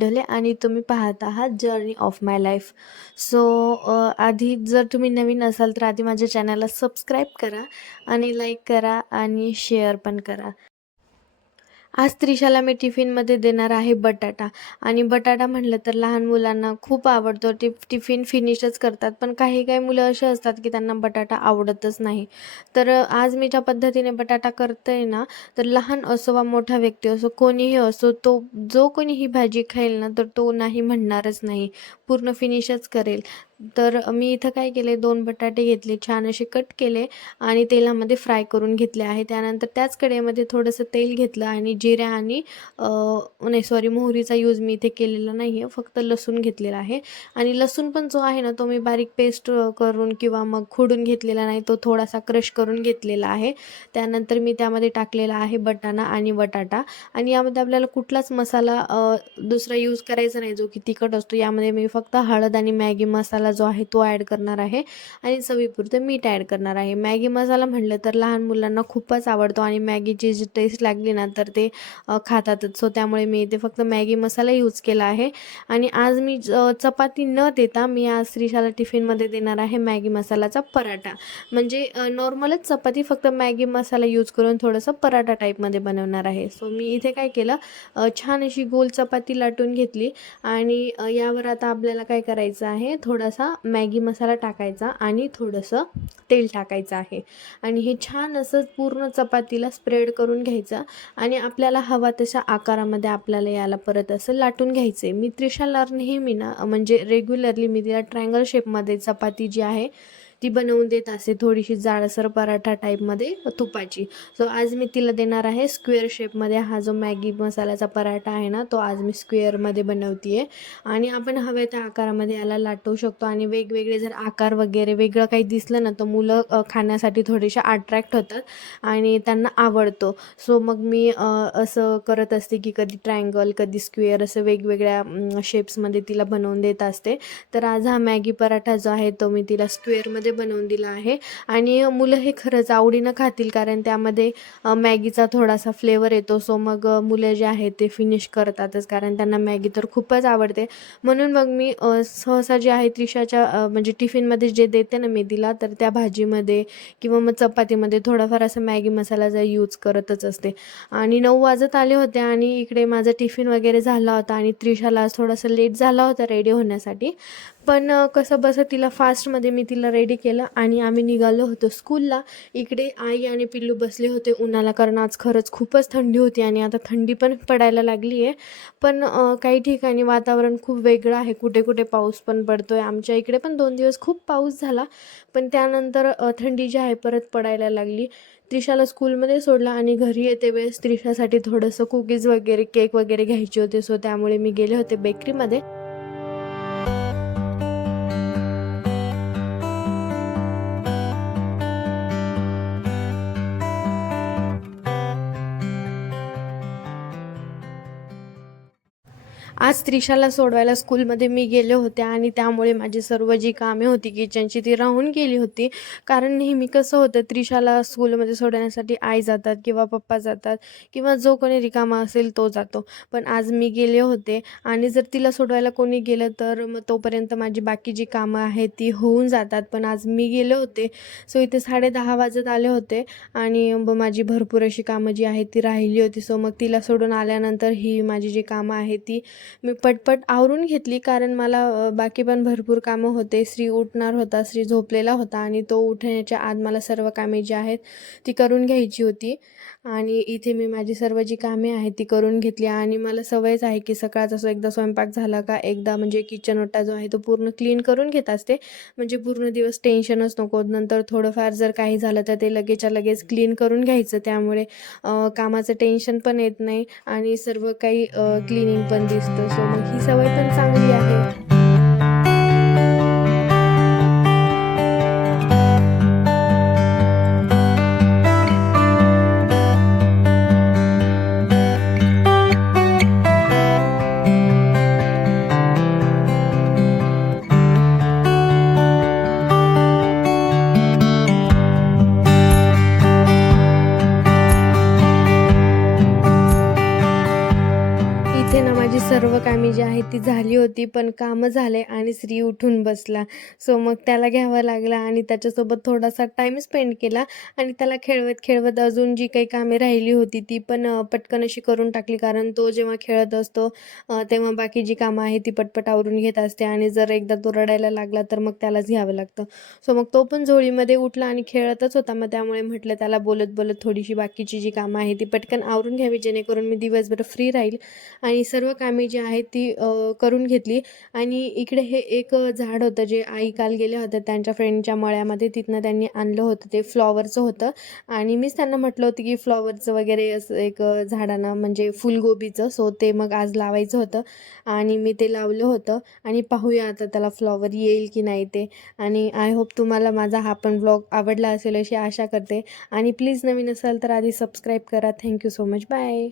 झाले आणि तुम्ही पाहत आहात journey of my life so आधी जर तुम्ही नवीन असाल तर आधी माझ्या चॅनलला सबस्क्राईब करा आणि लाईक करा आणि शेअर पण करा. आज त्रिशाला मी टिफिनमध्ये देणार आहे बटाटा. आणि बटाटा म्हटलं तर लहान मुलांना खूप आवडतो. टिफ टिफिन फिनिशच करतात. पण काही काही मुलं असे असतात की त्यांना बटाटा आवडतच नाही. तर आज मी ज्या पद्धतीने बटाटा करते ना तर लहान असो वा मोठा व्यक्ती असो कोणीही असो तो जो कोणी ही भाजी खाईल ना तर तो नाही म्हणणारच नाही. पूर्ण फिनिशच करेल. तर मी इथं काय केले दोन बटाटे घेतले छान असे कट केले आणि तेलामध्ये फ्राय करून घेतले आहे. त्यानंतर त्याच कडेमध्ये थोडंसं तेल घेतलं आणि जिऱ्या आणि नाही सॉरी मोहरीचा यूज मी इथे केलेला नाही आहे फक्त लसूण घेतलेला आहे. आणि लसूण पण जो आहे ना तो मी बारीक पेस्ट करून किंवा मग खोडून घेतलेला नाही तो थोडासा क्रश करून घेतलेला आहे. त्यानंतर मी त्यामध्ये टाकलेला आहे बटाणा आणि बटाटा. आणि यामध्ये आपल्याला कुठलाच मसाला दुसरा यूज करायचा नाही जो की तिखट असतो. यामध्ये मी फक्त हळद आणि मॅगी मसाला जो आहे तो ॲड करणार आहे. आणि चवीपुरतं मीठ ॲड करणार आहे. मॅगी मसाला म्हटलं तर लहान मुलांना खूपच आवडतो आणि मॅगीची जी टेस्ट लागली ना तर ते खातातच. सो त्यामुळे मी इथे फक्त मॅगी मसाला यूज केला आहे. आणि आज मी चपाती न देता मी आज श्रीशाला टिफिनमध्ये देणार आहे मॅगी मसालाचा पराठा. म्हणजे नॉर्मलच चपाती फक्त मॅगी मसाला यूज करून थोडंसं पराठा टाईपमध्ये बनवणार आहे. सो मी इथे काय केलं छान अशी गोल चपाती लाटून घेतली. आणि यावर आता आपल्याला काय करायचं आहे थोडासा थोडासा मॅगी मसाला टाकायचा आणि थोडंसं तेल टाकायचं आहे. आणि हे छान असं पूर्ण चपातीला स्प्रेड करून घ्यायचं आणि आपल्याला हवा तशा आकारामध्ये आपल्याला याला परत असं लाटून घ्यायचं. आहे मी त्रिशाला नेहमी ना म्हणजे रेग्युलरली मी तिला ट्रँगल शेपमध्ये चपाती जी आहे ती बनवून देत असते थोडीशी जाडसर पराठा टाईपमध्ये तुपाची. सो आज मी तिला देणार आहे स्क्वेअर शेपमध्ये हा जो मॅगी मसाल्याचा पराठा आहे ना तो आज मी स्क्वेअरमध्ये बनवते आहे आणि आपण हव्या त्या आकारामध्ये याला लाटवू शकतो. आणि वेगवेगळे जर आकार वगैरे वेगळं काही दिसलं ना तर मुलं खाण्यासाठी थोडेसे अट्रॅक्ट होतात आणि त्यांना आवडतो. सो मग मी असं करत असते की कधी ट्रँगल कधी स्क्वेअर असं वेगवेगळ्या शेप्समध्ये तिला बनवून देत असते. तर आज हा मॅगी पराठा जो आहे तो मी तिला स्क्वेअरमध्ये बनवून दिला आहे. आणि मुलं हे खरंच आवडीनं खातील कारण त्यामध्ये मॅगीचा थोडासा फ्लेवर येतो. सो मग मुलं जे आहेत ते फिनिश करतातच कारण त्यांना मॅगी तर खूपच आवडते. म्हणून मग मी सहसा जे आहे त्रिशाच्या म्हणजे टिफिनमध्ये जे देते ना मी तर त्या भाजीमध्ये किंवा मग चपातीमध्ये थोडाफार असं मॅगी मसालाचा यूज करतच असते. आणि नऊ वाजत आले होते आणि इकडे माझा टिफिन वगैरे झाला होता आणि त्रिशाला थोडंसं लेट झाला होता रेडी होण्यासाठी. पण कसं बसं तिला फास्टमध्ये मी तिला रेडी केलं आणि आम्ही निघालो होतो स्कूलला इकडे आई आणि पिल्लू बसले होते उन्हाला कारण आज खरंच खूपच थंडी होती आणि आता थंडी पण पडायला लागली आहे पण काही ठिकाणी वातावरण खूप वेगळं आहे. कुठे कुठे पाऊस पण पडतो आहे आमच्या इकडे पण दोन दिवस खूप पाऊस झाला. पण त्यानंतर थंडी जी आहे परत पडायला लागली. त्रिशाला स्कूलमध्ये सोडला आणि घरी येते वेळेस त्रिशासाठी थोडंसं कुकीज वगैरे केक वगैरे घ्यायचे होते. सो त्यामुळे मी गेले होते बेकरीमध्ये आज त्रिशाला सोडवायला स्कूलमध्ये मी गेले होते आणि त्यामुळे माझी सर्व जी कामे होती किचनची ती राहून गेली होती. कारण नेहमी कसं होतं त्रिशाला स्कूलमध्ये सोडवण्यासाठी आई जातात किंवा पप्पा जातात किंवा जो कोणी रिकामा असेल तो जातो. पण आज मी गेले होते आणि जर तिला सोडवायला कोणी गेलं तर मग तोपर्यंत माझी बाकी जी कामं आहेत ती होऊन जातात. पण आज मी गेले होते सो इथे साडे दहा वाजत आले होते आणि माझी भरपूर अशी कामं जी आहेत ती राहिली होती. सो मग तिला सोडून आल्यानंतर ही माझी जी कामं आहेत ती मी पटपट आवरून घेतली कारण मला बाकी पण भरपूर कामं होते. श्री उठणार होता श्री झोपलेला होता आणि तो उठण्याच्या आत मला सर्व कामे जी आहेत ती करून घ्यायची होती. आणि इथे मी माझी सर्व जी कामे आहेत ती करून घेतली. आणि मला सवयच आहे की सकाळचा असं एकदा स्वयंपाक झाला का एकदा म्हणजे किचन ओटा जो आहे तो पूर्ण क्लीन करून घेत असते. म्हणजे पूर्ण दिवस टेन्शनच नको. नंतर थोडंफार जर काही झालं तर ते लगेचच्या लगेच क्लीन करून घ्यायचं. त्यामुळे कामाचं टेन्शन पण येत नाही आणि सर्व काही क्लिनिंग पण दिसतं सो मग ही सवय पण चांगली आहे. सर्व कामे जी आहेत ती झाली होती पण कामं झाले आणि श्री उठून बसला. सो मग त्याला घ्यावं लागलं आणि त्याच्यासोबत थोडासा टाईम स्पेंड केला आणि त्याला खेळवत खेळवत अजून जी काही कामे राहिली होती ती पण पटकन अशी करून टाकली. कारण तो जेव्हा खेळत असतो तेव्हा बाकी जी कामं आहे ती पटपट आवरून घेत असते आणि जर एकदा तो रडायला लागला तर मग त्यालाच घ्यावं लागतं. सो मग तो पण झोळीमध्ये उठला आणि खेळतच होता. मग त्यामुळे म्हटलं त्याला बोलत बोलत थोडीशी बाकीची जी कामं आहे ती पटकन आवरून घ्यावी जेणेकरून मी दिवसभर फ्री राहील. आणि सर्व कामे जी आहेत ती करून घेतली. आणि इकडे हे एक झाड होतं जे आई काल गेल्या होत्या. त्यांच्या फ्रेंडच्या मळ्यामध्ये तिथनं त्यांनी आणलं होतं. ते फ्लॉवरचं होतं. आणि मीच त्यांना म्हटलं होतं की फ्लॉवरचं वगैरे असं एक झाडांना झाडानं म्हणजे फुलगोबीचं. सो ते मग आज लावायचं होतं. आणि मी ते लावलं होतं. आणि पाहूया आता त्याला फ्लॉवर येईल की नाही ते. आणि आय होप तुम्हाला माझा हा पण ब्लॉग आवडला असेल अशी आशा करते. आणि प्लीज नवीन असाल तर आधी सबस्क्राईब करा. Thank you so much bye